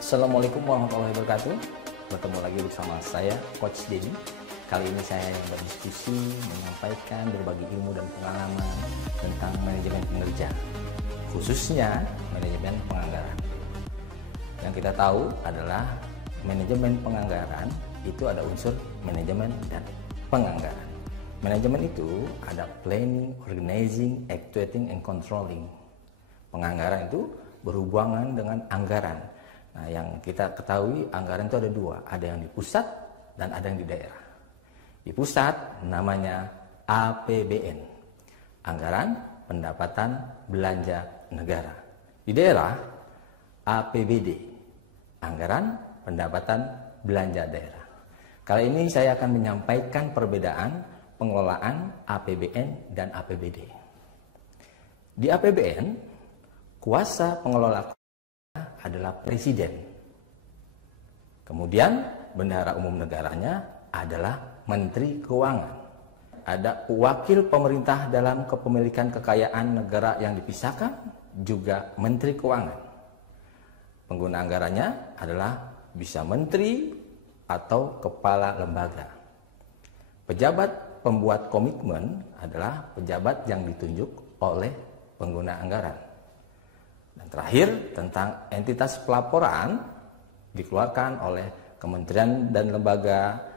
Assalamualaikum warahmatullahi wabarakatuh. Bertemu lagi bersama saya, Coach Denny. Kali ini saya yang berdiskusi, menyampaikan berbagi ilmu dan pengalaman tentang manajemen kinerja, khususnya manajemen penganggaran. Yang kita tahu adalah manajemen penganggaran itu ada unsur manajemen dan penganggaran. Manajemen itu ada planning, organizing, actuating, and controlling. Penganggaran itu berhubungan dengan anggaran. Nah, yang kita ketahui anggaran itu ada dua, ada yang di pusat dan ada yang di daerah. Di pusat namanya APBN, Anggaran Pendapatan Belanja Negara. Di daerah APBD, Anggaran Pendapatan Belanja Daerah. Kali ini saya akan menyampaikan perbedaan pengelolaan APBN dan APBD. Di APBN, kuasa pengelola adalah presiden. Kemudian bendahara umum negaranya adalah menteri keuangan. Ada wakil pemerintah dalam kepemilikan kekayaan negara yang dipisahkan, juga menteri keuangan. Pengguna anggarannya adalah bisa menteri atau kepala lembaga. Pejabat pembuat komitmen adalah pejabat yang ditunjuk oleh pengguna anggaran. Dan terakhir, tentang entitas pelaporan dikeluarkan oleh kementerian dan lembaga.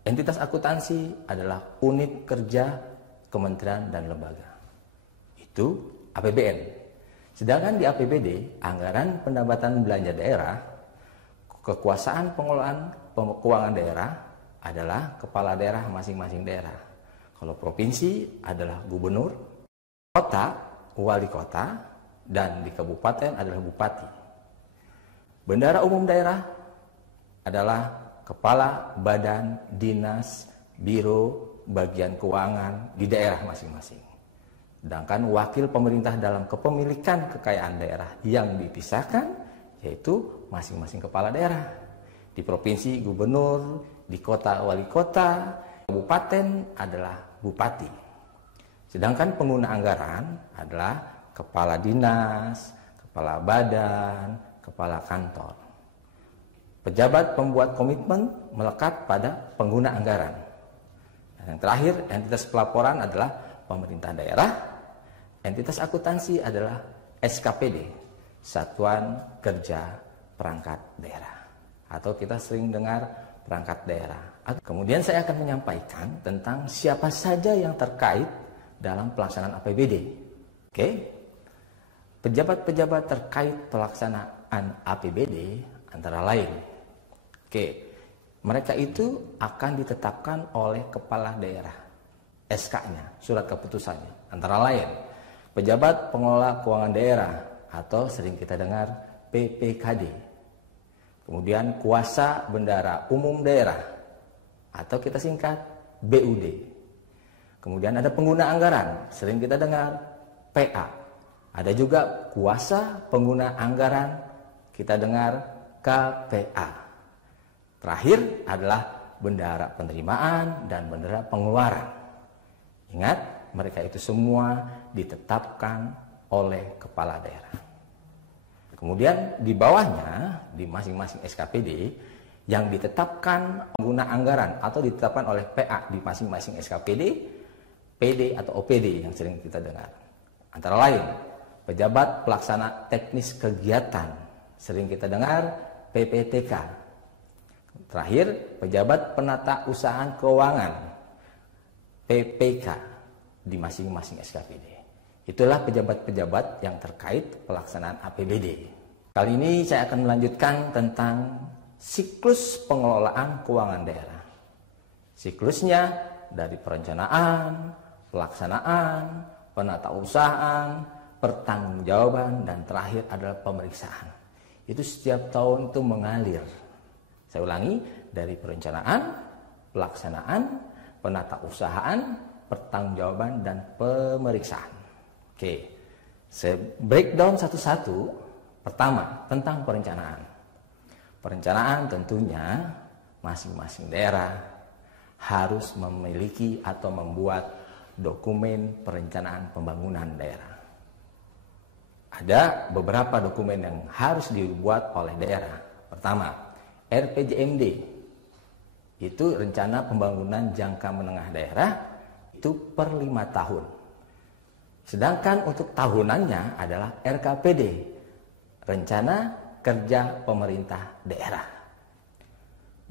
Entitas akuntansi adalah unit kerja kementerian dan lembaga. Itu APBN. Sedangkan di APBD, Anggaran Pendapatan Belanja Daerah, kekuasaan pengelolaan keuangan daerah adalah kepala daerah masing-masing daerah. Kalau provinsi adalah gubernur, kota, wali kota, dan di kabupaten adalah bupati. Bendahara umum daerah adalah kepala badan, dinas, biro, bagian keuangan di daerah masing-masing. Sedangkan wakil pemerintah dalam kepemilikan kekayaan daerah yang dipisahkan yaitu masing-masing kepala daerah. Di provinsi gubernur, di kota wali kota, kabupaten adalah bupati. Sedangkan pengguna anggaran adalah kepala dinas, kepala badan, kepala kantor. Pejabat pembuat komitmen melekat pada pengguna anggaran. Dan yang terakhir, entitas pelaporan adalah pemerintah daerah. Entitas akuntansi adalah SKPD, Satuan Kerja Perangkat Daerah. Atau kita sering dengar perangkat daerah. Kemudian saya akan menyampaikan tentang siapa saja yang terkait dalam pelaksanaan APBD. Oke? Pejabat-pejabat terkait pelaksanaan APBD antara lain. Mereka itu akan ditetapkan oleh kepala daerah. SK-nya, surat keputusannya. Antara lain, pejabat pengelola keuangan daerah atau sering kita dengar PPKD. Kemudian kuasa bendahara umum daerah atau kita singkat BUD. Kemudian ada pengguna anggaran, sering kita dengar PA. Ada juga kuasa pengguna anggaran, kita dengar KPA. Terakhir adalah bendahara penerimaan dan bendahara pengeluaran. Ingat, mereka itu semua ditetapkan oleh kepala daerah. Kemudian di bawahnya, di masing-masing SKPD, yang ditetapkan pengguna anggaran atau ditetapkan oleh PA di masing-masing SKPD, PD atau OPD yang sering kita dengar. Antara lain, pejabat pelaksana teknis kegiatan, sering kita dengar PPTK. Terakhir, pejabat penata usahaan keuangan, PPK, di masing-masing SKPD. Itulah pejabat-pejabat yang terkait pelaksanaan APBD. Kali ini saya akan melanjutkan tentang siklus pengelolaan keuangan daerah. Siklusnya dari perencanaan, pelaksanaan, penatausahaan, pertanggungjawaban, dan terakhir adalah pemeriksaan. Itu setiap tahun itu mengalir. Saya ulangi, dari perencanaan, pelaksanaan, penatausahaan, pertanggungjawaban dan pemeriksaan. Oke, saya breakdown satu-satu. Pertama, tentang perencanaan. Perencanaan tentunya masing-masing daerah harus memiliki atau membuat dokumen perencanaan pembangunan daerah. Ada beberapa dokumen yang harus dibuat oleh daerah. Pertama, RPJMD. Itu rencana pembangunan jangka menengah daerah, itu per 5 tahun. Sedangkan untuk tahunannya adalah RKPD, Rencana Kerja Pemerintah Daerah.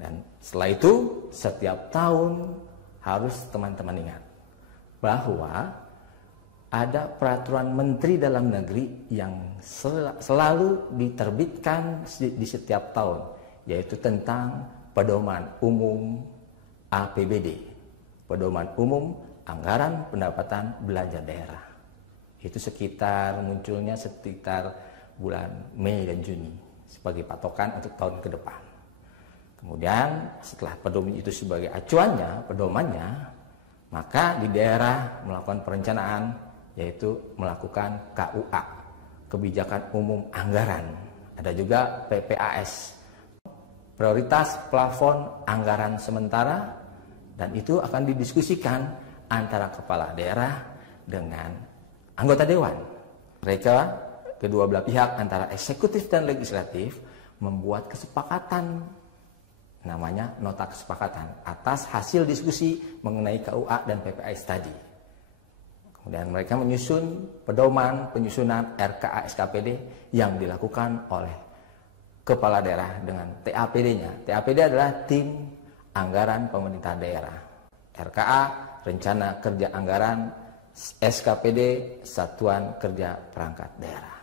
Dan setelah itu, setiap tahun harus teman-teman ingat bahwa ada peraturan Menteri Dalam Negeri yang selalu diterbitkan di setiap tahun, yaitu tentang Pedoman Umum APBD, Pedoman Umum Anggaran Pendapatan Belanja Daerah. Itu munculnya sekitar bulan Mei dan Juni sebagai patokan untuk tahun ke depan. Kemudian setelah pedoman itu sebagai acuannya, pedomannya, maka di daerah melakukan perencanaan, yaitu melakukan KUA, Kebijakan Umum Anggaran. Ada juga PPAS, Prioritas Plafon Anggaran Sementara, dan itu akan didiskusikan antara kepala daerah dengan anggota dewan. Mereka, kedua belah pihak antara eksekutif dan legislatif, membuat kesepakatan, namanya nota kesepakatan, atas hasil diskusi mengenai KUA dan PPAS tadi. Kemudian mereka menyusun pedoman penyusunan RKA SKPD yang dilakukan oleh kepala daerah dengan TAPD-nya. TAPD adalah Tim Anggaran Pemerintah Daerah. RKA, Rencana Kerja Anggaran, SKPD, Satuan Kerja Perangkat Daerah.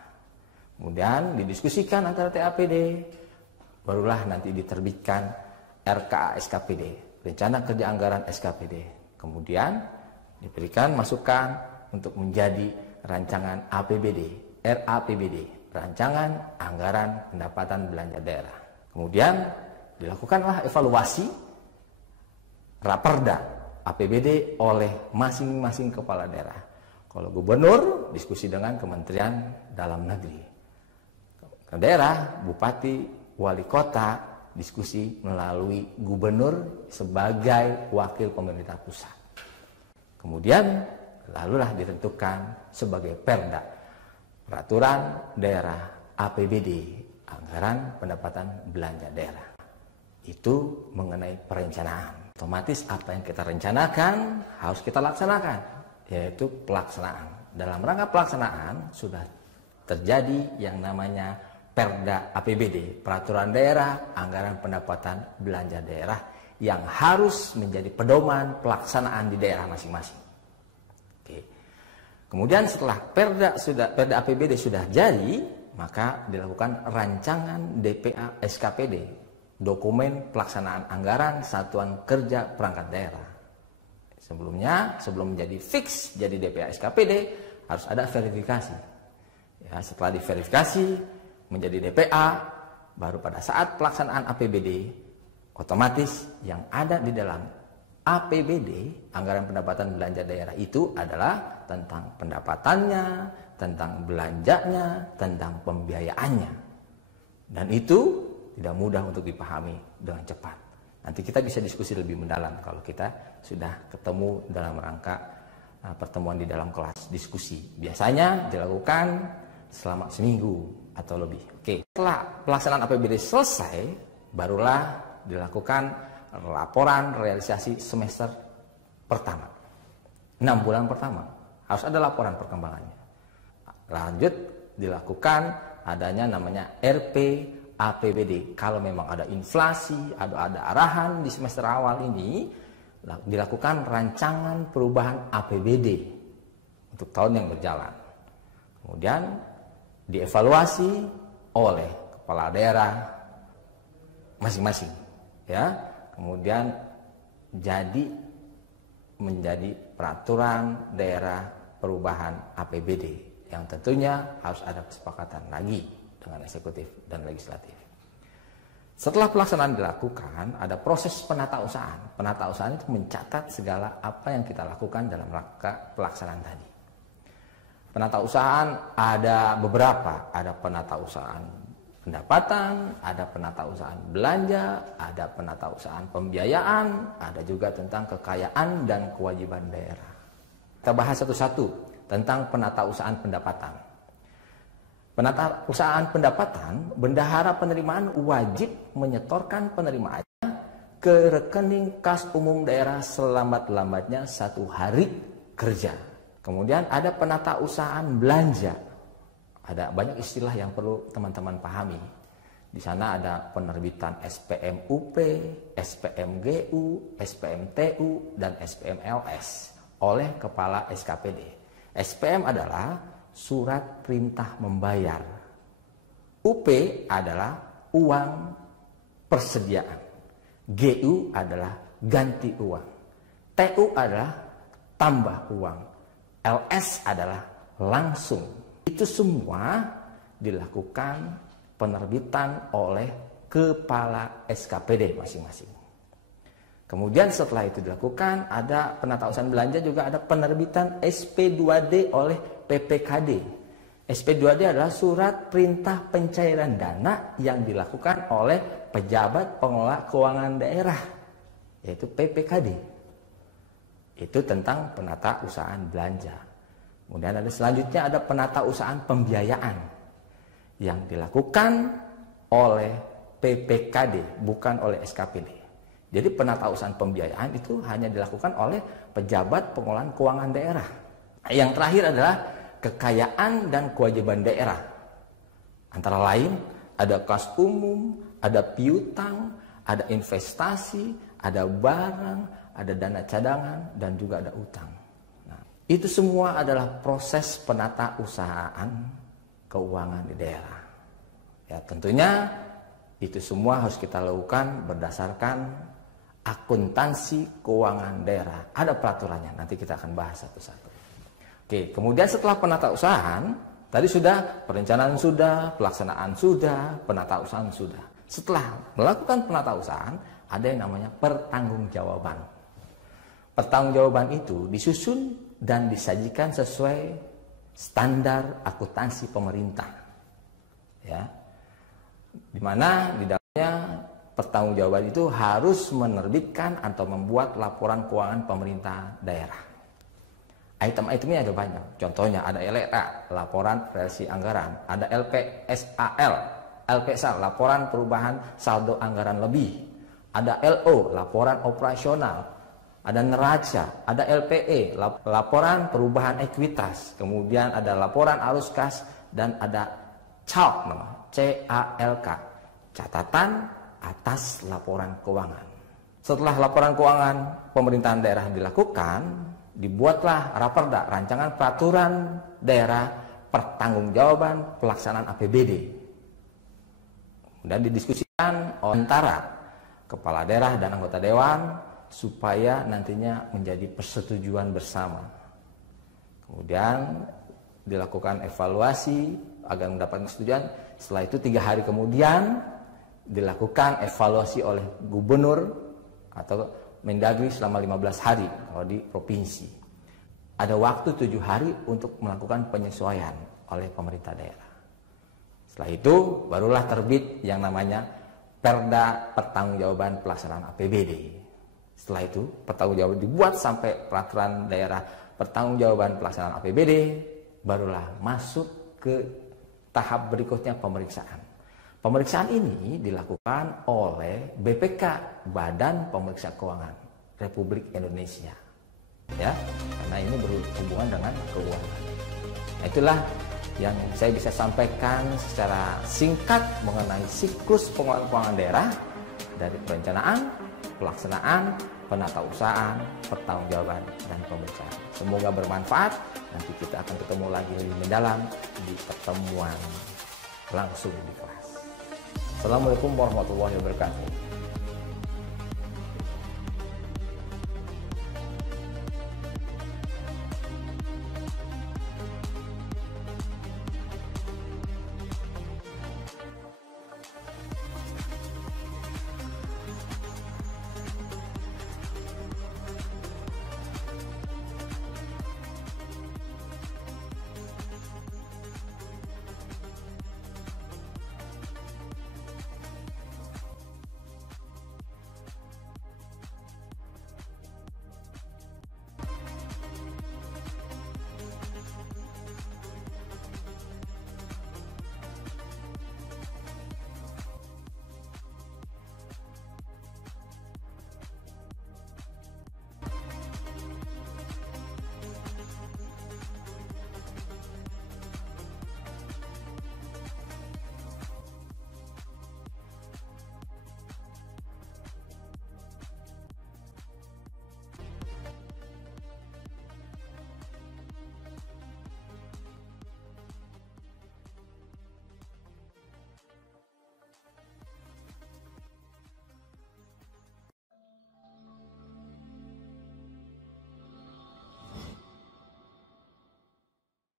Kemudian didiskusikan antara TAPD, barulah nanti diterbitkan RKA SKPD, Rencana Kerja Anggaran SKPD. Kemudian diberikan masukan untuk menjadi rancangan APBD, RAPBD, Rancangan Anggaran Pendapatan Belanja Daerah. Kemudian dilakukanlah evaluasi Raperda APBD oleh masing-masing kepala daerah. Kalau gubernur, diskusi dengan Kementerian Dalam Negeri. Daerah, bupati, wali kota, diskusi melalui gubernur sebagai wakil pemerintah pusat. Kemudian, lalulah ditentukan sebagai Perda, Peraturan Daerah APBD, Anggaran Pendapatan Belanja Daerah. Itu mengenai perencanaan. Otomatis apa yang kita rencanakan harus kita laksanakan, yaitu pelaksanaan. Dalam rangka pelaksanaan sudah terjadi yang namanya Perda APBD, Peraturan Daerah Anggaran Pendapatan Belanja Daerah, yang harus menjadi pedoman pelaksanaan di daerah masing-masing. Oke. Kemudian setelah Perda APBD sudah jadi, maka dilakukan rancangan DPA SKPD, Dokumen Pelaksanaan Anggaran Satuan Kerja Perangkat Daerah. Sebelumnya, sebelum menjadi fix jadi DPA SKPD, harus ada verifikasi. Ya, setelah diverifikasi menjadi DPA, baru pada saat pelaksanaan APBD, otomatis yang ada di dalam APBD, Anggaran Pendapatan Belanja Daerah, itu adalah tentang pendapatannya, tentang belanjanya, tentang pembiayaannya. Dan itu tidak mudah untuk dipahami dengan cepat. Nanti kita bisa diskusi lebih mendalam kalau kita sudah ketemu dalam rangka pertemuan di dalam kelas diskusi. Biasanya dilakukan selama seminggu atau lebih. Oke. Setelah pelaksanaan APBD selesai, barulah dilakukan laporan realisasi semester pertama. 6 bulan pertama harus ada laporan perkembangannya. Lanjut dilakukan adanya namanya RP APBD. Kalau memang ada inflasi, ada arahan di semester awal ini, dilakukan rancangan perubahan APBD untuk tahun yang berjalan. Kemudian dievaluasi oleh kepala daerah masing-masing, ya. Kemudian menjadi peraturan daerah perubahan APBD yang tentunya harus ada kesepakatan lagi dengan eksekutif dan legislatif. Setelah pelaksanaan dilakukan, ada proses penatausahaan. Penatausahaan itu mencatat segala apa yang kita lakukan dalam rangka pelaksanaan tadi. Penatausahaan ada beberapa, ada penatausahaan pendapatan, ada penatausahaan belanja, ada penatausahaan pembiayaan, ada juga tentang kekayaan dan kewajiban daerah. Kita bahas satu-satu tentang penatausahaan pendapatan. Penatausahaan pendapatan, bendahara penerimaan wajib menyetorkan penerimaannya ke rekening kas umum daerah selambat-lambatnya 1 hari kerja. Kemudian ada penatausahaan belanja. Ada banyak istilah yang perlu teman-teman pahami. Di sana ada penerbitan SPMUP, SPMGU, SPMTU, dan SPMLS oleh Kepala SKPD. SPM adalah surat perintah membayar. UP adalah uang persediaan. GU adalah ganti uang. TU adalah tambah uang. LS adalah langsung. Itu semua dilakukan penerbitan oleh Kepala SKPD masing-masing. Kemudian setelah itu dilakukan, ada penatausahaan belanja, juga ada penerbitan SP2D oleh PPKD. SP2D adalah surat perintah pencairan dana yang dilakukan oleh pejabat pengelola keuangan daerah, yaitu PPKD. Itu tentang penatausahaan belanja. Kemudian ada selanjutnya ada penatausahaan pembiayaan yang dilakukan oleh PPKD, bukan oleh SKPD. Jadi penatausahaan pembiayaan itu hanya dilakukan oleh pejabat pengelolaan keuangan daerah. Yang terakhir adalah kekayaan dan kewajiban daerah. Antara lain ada kas umum, ada piutang, ada investasi, ada barang, ada dana cadangan, dan juga ada utang. Nah, itu semua adalah proses penatausahaan keuangan di daerah. Ya, tentunya itu semua harus kita lakukan berdasarkan akuntansi keuangan daerah. Ada peraturannya, nanti kita akan bahas satu-satu. Oke, kemudian setelah penatausahaan, tadi sudah perencanaan sudah, pelaksanaan sudah, penatausahaan sudah. Setelah melakukan penatausahaan, ada yang namanya pertanggungjawaban. Pertanggungjawaban itu disusun dan disajikan sesuai standar akuntansi pemerintah. Ya. Di mana di dalamnya pertanggungjawaban itu harus menerbitkan atau membuat laporan keuangan pemerintah daerah. Item-itemnya ada banyak. Contohnya ada LRA, laporan realisasi anggaran. Ada LPSAL, LPSAL, laporan perubahan saldo anggaran lebih. Ada LO, laporan operasional. Ada neraca, ada LPE, laporan perubahan ekuitas. Kemudian ada laporan arus kas, dan ada CALK, CALK, catatan atas laporan keuangan. Setelah laporan keuangan pemerintahan daerah dilakukan, dibuatlah Raperda, rancangan peraturan daerah pertanggungjawaban pelaksanaan APBD. Dan didiskusikan antara kepala daerah dan anggota dewan supaya nantinya menjadi persetujuan bersama. Kemudian dilakukan evaluasi agar mendapatkan persetujuan. Setelah itu 3 hari kemudian dilakukan evaluasi oleh gubernur atau Mendagri selama 15 hari kalau di provinsi. Ada waktu 7 hari untuk melakukan penyesuaian oleh pemerintah daerah. Setelah itu barulah terbit yang namanya Perda Pertanggungjawaban Pelaksanaan APBD. Setelah itu pertanggungjawaban dibuat sampai peraturan daerah pertanggungjawaban pelaksanaan APBD, barulah masuk ke tahap berikutnya pemeriksaan. Pemeriksaan ini dilakukan oleh BPK, Badan Pemeriksa Keuangan Republik Indonesia. Ya, karena ini berhubungan dengan keuangan. Nah, itulah yang saya bisa sampaikan secara singkat mengenai siklus pengelolaan keuangan daerah dari perencanaan, pelaksanaan, penatausahaan, pertanggungjawaban, dan pemeriksaan. Semoga bermanfaat. Nanti kita akan ketemu lagi lebih mendalam di pertemuan langsung di kelas. Assalamualaikum warahmatullahi wabarakatuh.